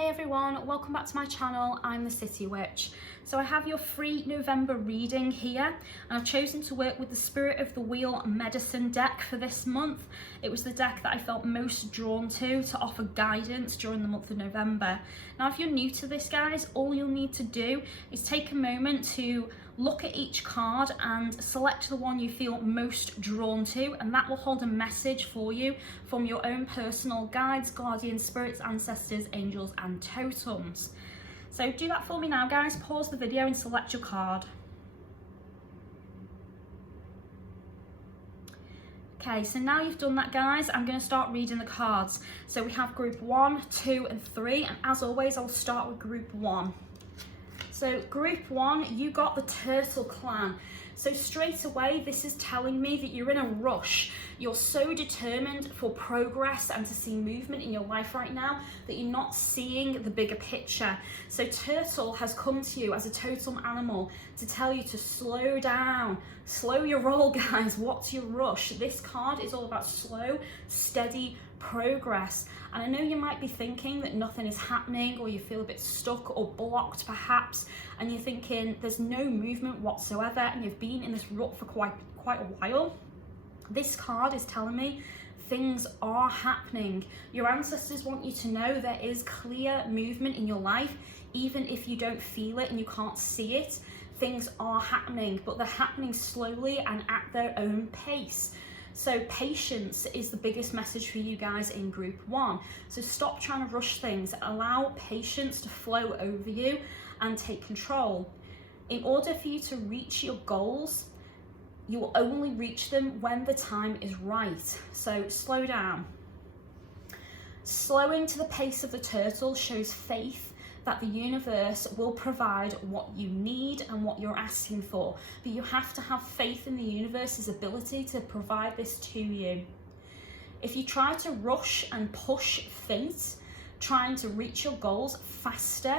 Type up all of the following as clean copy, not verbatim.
Hey everyone, welcome back to my channel. I'm the City Witch. So I have your free November reading here, and I've chosen to work with the Spirit of the Wheel Medicine deck for this month. It was the deck that I felt most drawn to offer guidance during the month of November. Now if you're new to this, guys, all you'll need to do is take a moment to look at each card and select the one you feel most drawn to, and that will hold a message for you from your own personal guides, guardians, spirits, ancestors, angels and totems. So do that for me now, guys. Pause the video and select your card. Okay, so now you've done that, guys, I'm going to start reading the cards. So we have group 1, 2 and 3, and as always I'll start with group 1. So group 1, you got the Turtle Clan. So straight away, this is telling me that you're in a rush. You're so determined for progress and to see movement in your life right now that you're not seeing the bigger picture. So Turtle has come to you as a totem animal to tell you to slow down, slow your roll, guys. What's your rush? This card is all about slow, steady progress. And I know you might be thinking that nothing is happening, or you feel a bit stuck or blocked perhaps, and you're thinking there's no movement whatsoever, and you've been in this rut for quite a while. This card is telling me things are happening. Your ancestors want you to know there is clear movement in your life, even if you don't feel it and you can't see it. Things are happening, but they're happening slowly and at their own pace. So patience is the biggest message for you guys in group 1. So stop trying to rush things. Allow patience to flow over you and take control. In order for you to reach your goals, you will only reach them when the time is right. So slow down. Slowing to the pace of the turtle shows faith that the universe will provide what you need and what you're asking for. But you have to have faith in the universe's ability to provide this to you. If you try to rush and push fate, trying to reach your goals faster,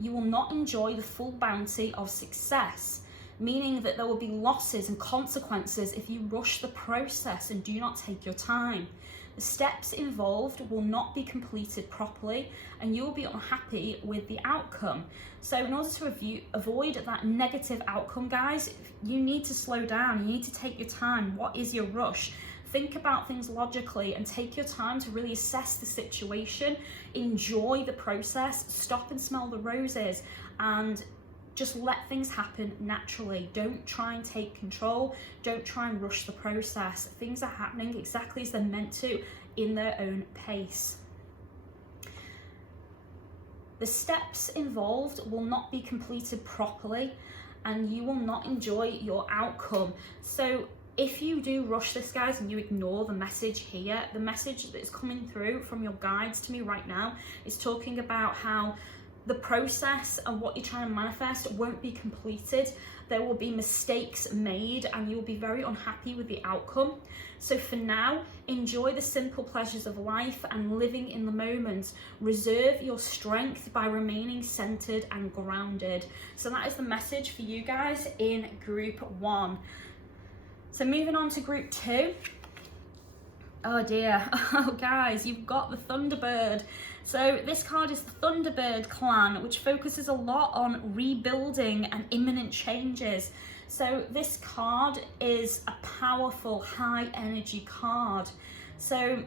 you will not enjoy the full bounty of success, meaning that there will be losses and consequences if you rush the process and do not take your time. The steps involved will not be completed properly and you will be unhappy with the outcome. So in order to avoid that negative outcome, guys, you need to slow down. You need to take your time. What is your rush? Think about things logically and take your time to really assess the situation. Enjoy the process. Stop and smell the roses and just let things happen naturally. Don't try and take control. Don't try and rush the process. Things are happening exactly as they're meant to in their own pace. The steps involved will not be completed properly and you will not enjoy your outcome. So if you do rush this, guys, and you ignore the message here, the message that is coming through from your guides to me right now is talking about how the process and what you're trying to manifest won't be completed. There will be mistakes made and you'll be very unhappy with the outcome. So for now, enjoy the simple pleasures of life and living in the moment. Reserve your strength by remaining centered and grounded. So that is the message for you guys in group 1. So moving on to group 2. Oh dear, oh guys, you've got the Thunderbird. So this card is the Thunderbird Clan, which focuses a lot on rebuilding and imminent changes. So this card is a powerful, high energy card. So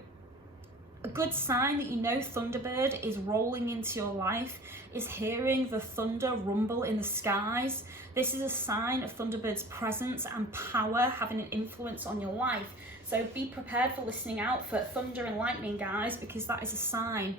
a good sign that you know Thunderbird is rolling into your life is hearing the thunder rumble in the skies. This is a sign of Thunderbird's presence and power having an influence on your life. So be prepared for listening out for thunder and lightning, guys, because that is a sign.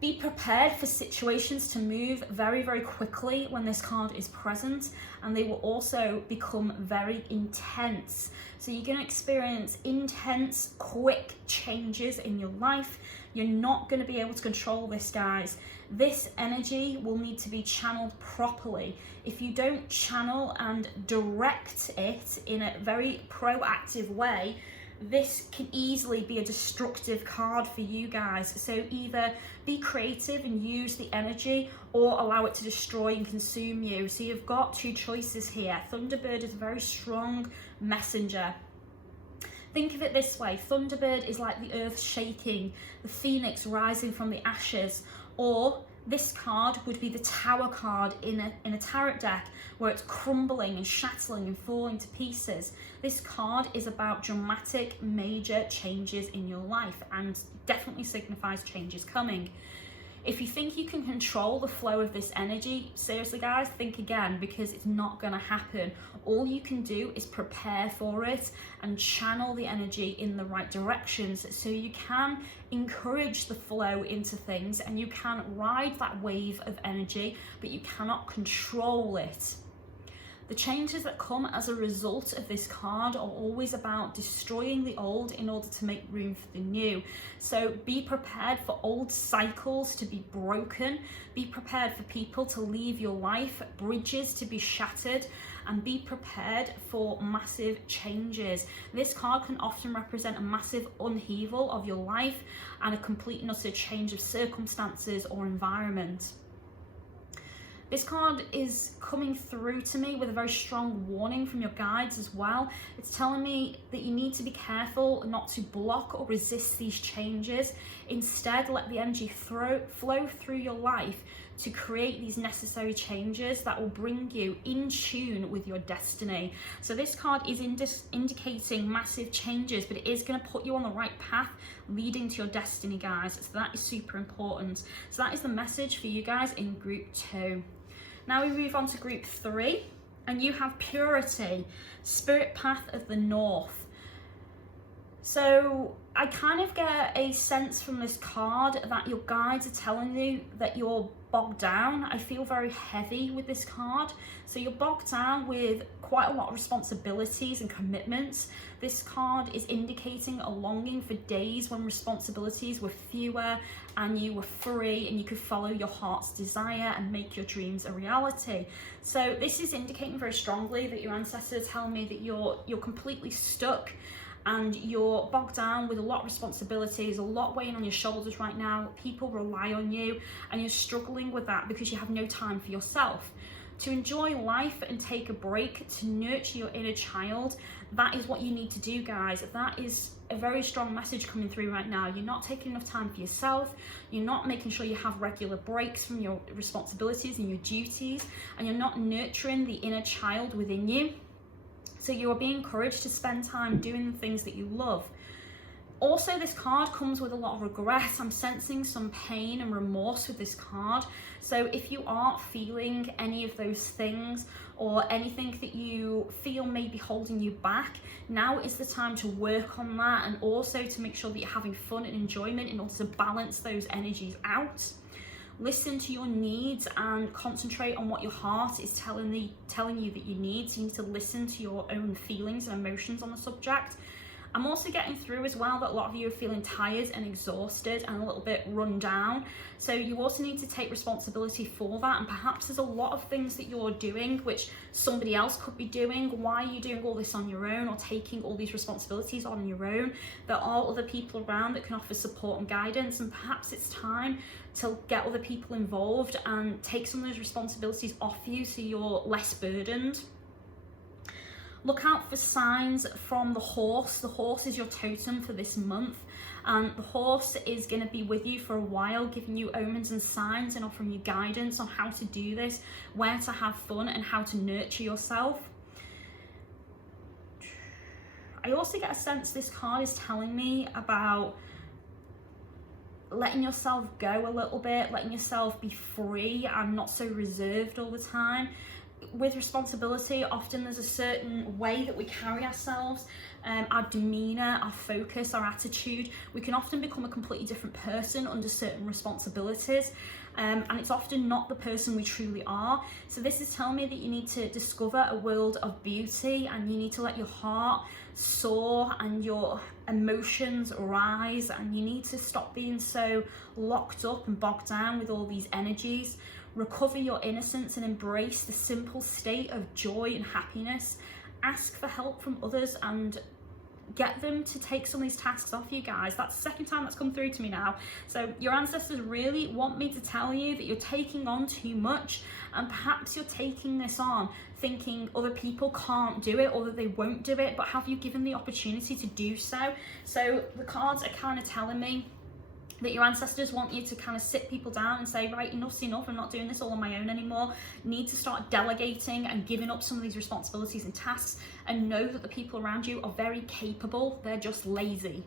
Be prepared for situations to move very, very quickly when this card is present, and they will also become very intense. So you're going to experience intense, quick changes in your life. You're not going to be able to control this, guys. This energy will need to be channeled properly. If you don't channel and direct it in a very proactive way, this can easily be a destructive card for you guys. So either be creative and use the energy or allow it to destroy and consume you. So you've got two choices here. Thunderbird is a very strong messenger. Think of it this way, Thunderbird is like the earth shaking, the phoenix rising from the ashes, Or this card would be the Tower card in a tarot deck, where it's crumbling and shattering and falling to pieces. This card is about dramatic, major changes in your life and definitely signifies change is coming. If you think you can control the flow of this energy, seriously guys, think again, because it's not going to happen. All you can do is prepare for it and channel the energy in the right directions, so you can encourage the flow into things and you can ride that wave of energy, but you cannot control it. The changes that come as a result of this card are always about destroying the old in order to make room for the new. So be prepared for old cycles to be broken, be prepared for people to leave your life, bridges to be shattered, and be prepared for massive changes. This card can often represent a massive upheaval of your life and a complete and utter change of circumstances or environment. This card is coming through to me with a very strong warning from your guides as well. It's telling me that you need to be careful not to block or resist these changes. Instead, let the energy flow through your life to create these necessary changes that will bring you in tune with your destiny. So this card is indicating massive changes, but it is going to put you on the right path leading to your destiny, guys. So that is super important. So that is the message for you guys in group 2. Now we move on to group 3, and you have Purity, Spirit Path of the North. So I kind of get a sense from this card that your guides are telling you that you're bogged down. I feel very heavy with this card. So you're bogged down with quite a lot of responsibilities and commitments. This card is indicating a longing for days when responsibilities were fewer and you were free and you could follow your heart's desire and make your dreams a reality. So this is indicating very strongly that your ancestors tell me that you're completely stuck and you're bogged down with a lot of responsibilities, a lot weighing on your shoulders right now. People rely on you and you're struggling with that because you have no time for yourself. To enjoy life and take a break, to nurture your inner child, that is what you need to do, guys. That is a very strong message coming through right now. You're not taking enough time for yourself, you're not making sure you have regular breaks from your responsibilities and your duties, and you're not nurturing the inner child within you. So you are being encouraged to spend time doing the things that you love. Also, this card comes with a lot of regret. I'm sensing some pain and remorse with this card. So if you aren't feeling any of those things or anything that you feel may be holding you back, now is the time to work on that, and also to make sure that you're having fun and enjoyment in order to balance those energies out. Listen to your needs and concentrate on what your heart is telling you that you need. So you need to listen to your own feelings and emotions on the subject. I'm also getting through as well that a lot of you are feeling tired and exhausted and a little bit run down. So you also need to take responsibility for that, and perhaps there's a lot of things that you're doing which somebody else could be doing. Why are you doing all this on your own or taking all these responsibilities on your own? There are other people around that can offer support and guidance, and perhaps it's time to get other people involved and take some of those responsibilities off you so you're less burdened. Look out for signs from the horse. The horse is your totem for this month, and the horse is going to be with you for a while, giving you omens and signs and offering you guidance on how to do this, where to have fun, and how to nurture yourself. I also get a sense this card is telling me about letting yourself go a little bit, letting yourself be free and not so reserved all the time. With responsibility, often there's a certain way that we carry ourselves, our demeanour, our focus, our attitude. We can often become a completely different person under certain responsibilities, and it's often not the person we truly are. So this is telling me that you need to discover a world of beauty, and you need to let your heart soar and your emotions rise, and you need to stop being so locked up and bogged down with all these energies. Recover your innocence and embrace the simple state of joy and happiness. Ask for help from others and get them to take some of these tasks off you, guys. That's the second time that's come through to me now. So your ancestors really want me to tell you that you're taking on too much, and perhaps you're taking this on thinking other people can't do it or that they won't do it, but have you given the opportunity to do so? So the cards are kind of telling me that your ancestors want you to kind of sit people down and say, right, enough's enough, I'm not doing this all on my own anymore. You need to start delegating and giving up some of these responsibilities and tasks, and know that the people around you are very capable, they're just lazy.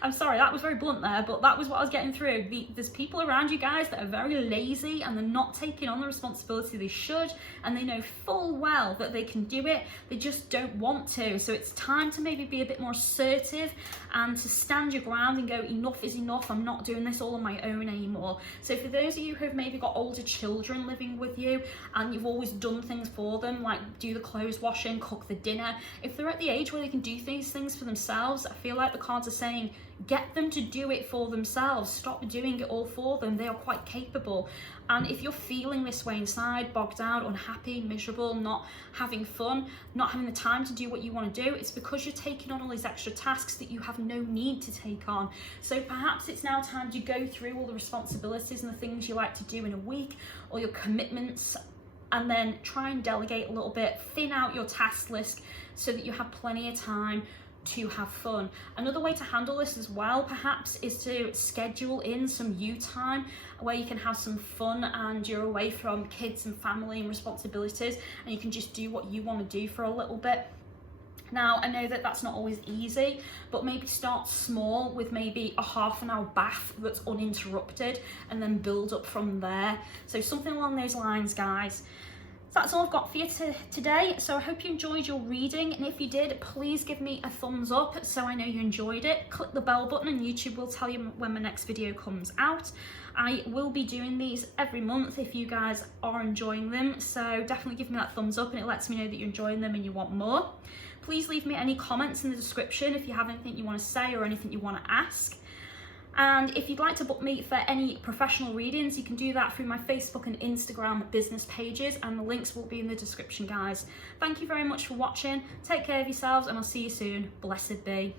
I'm sorry, that was very blunt there, but that was what I was getting through. There's people around you guys that are very lazy and they're not taking on the responsibility they should, and they know full well that they can do it, they just don't want to. So it's time to maybe be a bit more assertive and to stand your ground and go, enough is enough, I'm not doing this all on my own anymore. So for those of you who've maybe got older children living with you and you've always done things for them, like do the clothes washing, cook the dinner, if they're at the age where they can do these things for themselves, I feel like the cards are saying, get them to do it for themselves. Stop doing it all for them. They are quite capable. And if you're feeling this way inside, bogged down, unhappy, miserable, not having fun, not having the time to do what you want to do, it's because you're taking on all these extra tasks that you have no need to take on. So perhaps it's now time to go through all the responsibilities and the things you like to do in a week, or your commitments, and then try and delegate a little bit, thin out your task list so that you have plenty of time to have fun. Another way to handle this as well, perhaps, is to schedule in some you time where you can have some fun and you're away from kids and family and responsibilities, and you can just do what you want to do for a little bit. Now, I know that that's not always easy, but maybe start small with maybe a half-an-hour bath that's uninterrupted, and then build up from there. So something along those lines, guys. That's all I've got for you today. So I hope you enjoyed your reading, and if you did, please give me a thumbs up so I know you enjoyed it. Click the bell button and YouTube will tell you when my next video comes out. I will be doing these every month if you guys are enjoying them, so definitely give me that thumbs up and it lets me know that you're enjoying them and you want more. Please leave me any comments in the description if you have anything you want to say or anything you want to ask. And if you'd like to book me for any professional readings, you can do that through my Facebook and Instagram business pages, and the links will be in the description, guys. Thank you very much for watching. Take care of yourselves, and I'll see you soon. Blessed be.